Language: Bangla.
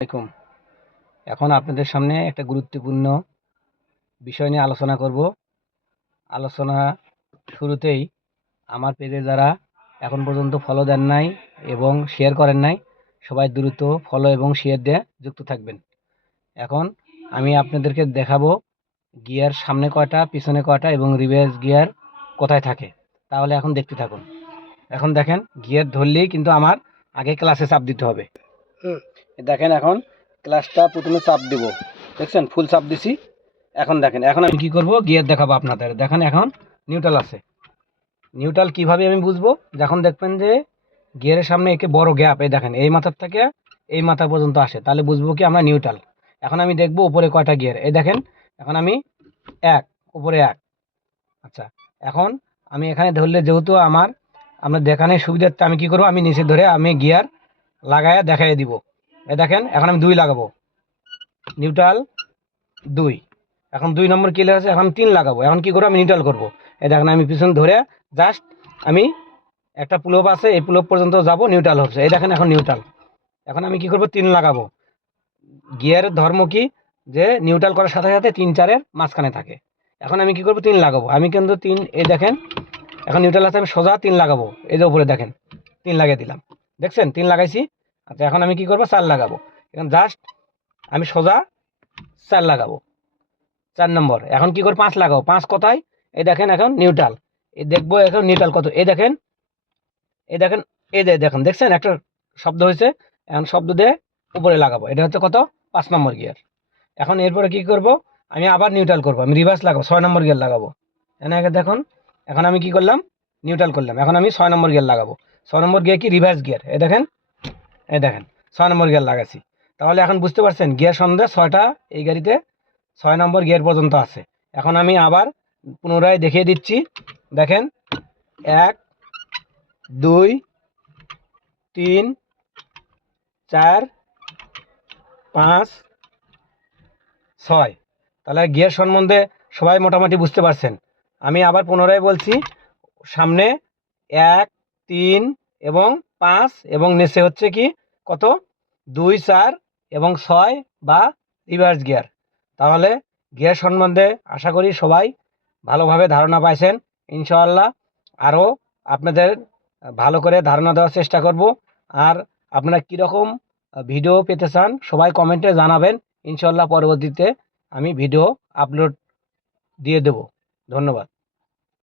আলাইকুম। এখন আপনাদের সামনে একটা গুরুত্বপূর্ণ বিষয় নিয়ে আলোচনা করব। আলোচনা শুরুতেই আমার পেজে যারা এখন পর্যন্ত ফলো দেন নাই এবং শেয়ার করেন নাই, সবাই দ্রুত ফলো এবং শেয়ার দিয়ে যুক্ত থাকবেন। এখন আমি আপনাদেরকে দেখাবো গিয়ার সামনে কয়টা, পিছনে কয়টা এবং রিভার্স গিয়ার কোথায় থাকে। তাহলে এখন দেখতে থাকুন। এখন দেখেন, গিয়ার ধরলেই কিন্তু আমার আগে ক্লাসে চাপ দিতে হবে। দেখেন, এখন ক্লাসটা প্রথমে চাপ দিব, দেখছেন ফুল চাপ দিছি। এখন দেখেন, এখন আমি কি করব, গিয়ার দেখাবো আপনাদের। দেখেন এখন নিউট্রাল আছে। নিউট্রাল কিভাবে আমি বুঝবো? যখন দেখবেন যে গিয়ারের সামনে একে বড় গ্যাপ, এই দেখেন এই মাথার থেকে এই মাথা পর্যন্ত আসে, তাহলে বুঝবো কি আমরা নিউট্রাল। এখন আমি দেখবো উপরে কয়টা গিয়ার, এই দেখেন এখন আমি এক, উপরে এক। আচ্ছা, এখন আমি এখানে ধরলে যেহেতু আমরা দেখানোর সুবিধার্থে আমি কি করবো, আমি নিচে ধরে আমি গিয়ার লাগায় দেখাই দিব। এই দেখেন এখন আমি 2 লাগাবো, নিউট্রাল 2। এখন 2 নম্বর ক্লিয়ার আছে, এখন 3 লাগাবো। এখন কি করবো, আমি নিউট্রাল করবো। এই দেখেন আমি পিছন ধরে জাস্ট আমি একটা পুলপ আছে, এই পুলপ পর্যন্ত যাব, নিউট্রাল হচ্ছে। এই দেখেন এখন নিউট্রাল। এখন আমি কি করবো, 3 লাগাবো। গিয়ারের ধর্ম কি, যে নিউট্রাল করার সাথে সাথে 3 4-এর মাঝখানে থাকে। এখন আমি কি করবো, 3 লাগাবো। আমি কিন্তু 3, এই দেখেন এখন নিউট্রাল আছে, আমি সোজা 3 লাগাবো। এই যে উপরে দেখেন 3 লাগিয়ে দিলাম, দেখছেন 3 লাগাইছি। আচ্ছা, এখন আমি কি করবো, 4 লাগাবো। এখন জাস্ট আমি সোজা 4 লাগাবো, 4 নম্বর। এখন কি করে 5 লাগাবো, 5 কোথায়, এই দেখেন এখন নিউট্রাল। এই দেখবো এখন নিউট্রাল কত, এই দেখেন, এই দেখেন, এই যে দেখেন, দেখছেন একটা শব্দ হয়েছে। এখন শব্দ দিয়ে উপরে লাগাবো, এটা হচ্ছে কত, 5 নম্বর গিয়ার। এখন এরপরে কি করব, আমি আবার নিউট্রাল করবো, আমি রিভার্স লাগাবো, 6 নম্বর গিয়ার লাগাবো। এখানে দেখুন, এখন আমি কি করলাম, নিউট্রাল করলাম। এখন আমি 6 নম্বর গিয়ার লাগাবো। 6 নম্বর গিয়ার কি, রিভার্স গিয়ার। এই দেখেন, এই দেখেন 6 নম্বর গিয়ার লাগাচ্ছি। তাহলে এখন বুঝতে পারছেন গিয়ার সম্বন্ধে 6টা এই গাড়িতে 6 নম্বর গিয়ার পর্যন্ত আছে। এখন আমি আবার পুনরায় দেখিয়ে দিচ্ছি। দেখেন 1 2 3 4 5 6। তাহলে গিয়ার সম্বন্ধে সবাই মোটামুটি বুঝতে পারছেন। আমি আবার পুনরায় বলছি, সামনে 1 3 এবং 5 এবং নিচে হচ্ছে কি কত, 2 4 এবং 6 বা রিভার্স গিয়ার। তাহলে গিয়ার সম্বন্ধে আশা করি সবাই ভালোভাবে ধারণা পাইছেন। ইনশাআল্লাহ আরও আপনাদের ভালো করে ধারণা দেওয়ার চেষ্টা করব। আর আপনারা কীরকম ভিডিও পেতে চান সবাই কমেন্টে জানাবেন। ইনশাআল্লাহ পরবর্তীতে আমি ভিডিও আপলোড দিয়ে দেব। ধন্যবাদ।